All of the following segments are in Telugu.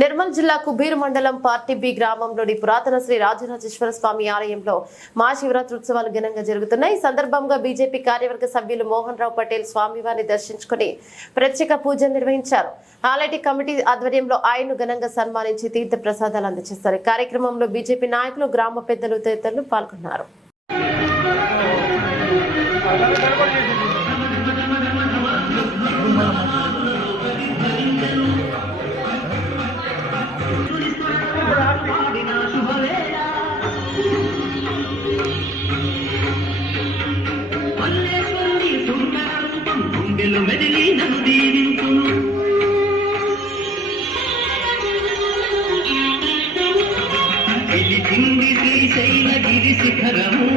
నిర్మల్ జిల్లా కుబీర్ మండలం పార్టీ బి గ్రామంలోని పురాతన శ్రీ రాజరాజేశ్వర స్వామి ఆలయంలో మహాశివరాత్రి ఉత్సవాలు ఘనంగా జరుగుతున్నాయి. ఈ సందర్భంగా బీజేపీ కార్యవర్గ సభ్యులు మోహన్ రావు పటేల్ స్వామివారిని దర్శించుకుని ప్రత్యేక పూజలు నిర్వహించారు. ఆలయ కమిటీ ఆధ్వర్యంలో ఆయన్ను ఘనంగా సన్మానించి తీర్థ ప్రసాదాలు అందజేశారు. కార్యక్రమంలో బీజేపీ నాయకులు, గ్రామ పెద్దలు తదితరులు పాల్గొన్నారు. మెదిలి నన్ను దీవించు పిలిచింది శ్రీశైలగిరి శిఖరము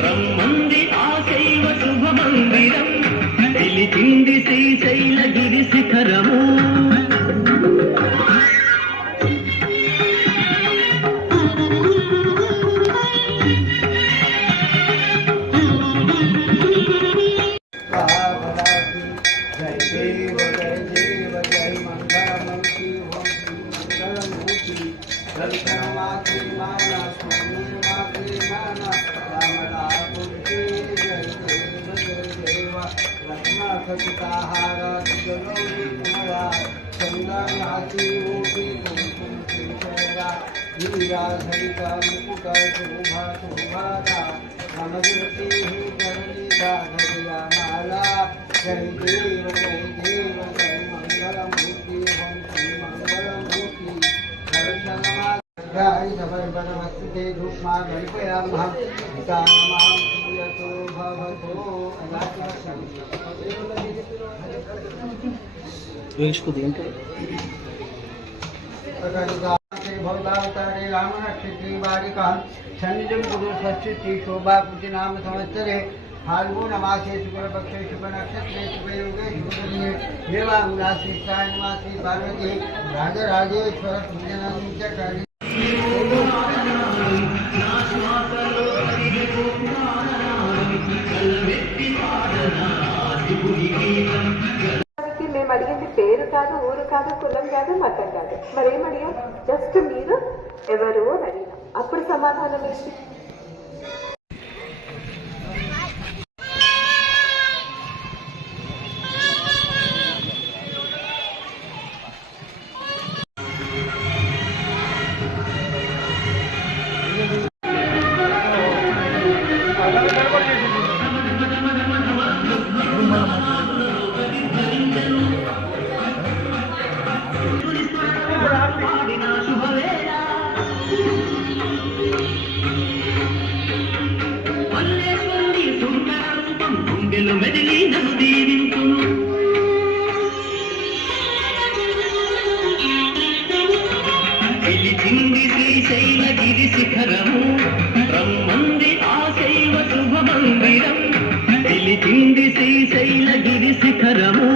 బ్రహ్మంది ఆ శైవ శుభ మందిరం పిలిచింది శ్రీశైలగిరి శిఖరము नाम संवत्सरे फाल्गुन मासे शुक्लपक्षे शुभ नक्षत्रे शुभयोगे शुभदिने देवांगा श्रीष्ठाय नमः श्री पार्वती राजराजेश्वर पूजनं च करि మేము అడిగింది పేరు కాదు, ఊరు కాదు, కులం కాదు, మతం కాదు. మరేం అడిగాం? జస్ట్ మీరు ఎవరు అని అడిగాం. అప్పుడు సమాధానం ఏంటి? మెదిలి నన్ను దీవించు పిలిచింది శ్రీశైలగిరి శిఖరము బ్రహ్మంది ఆ శైవ శుభ మందిరం పిలిచింది శ్రీశైలగిరి శిఖరము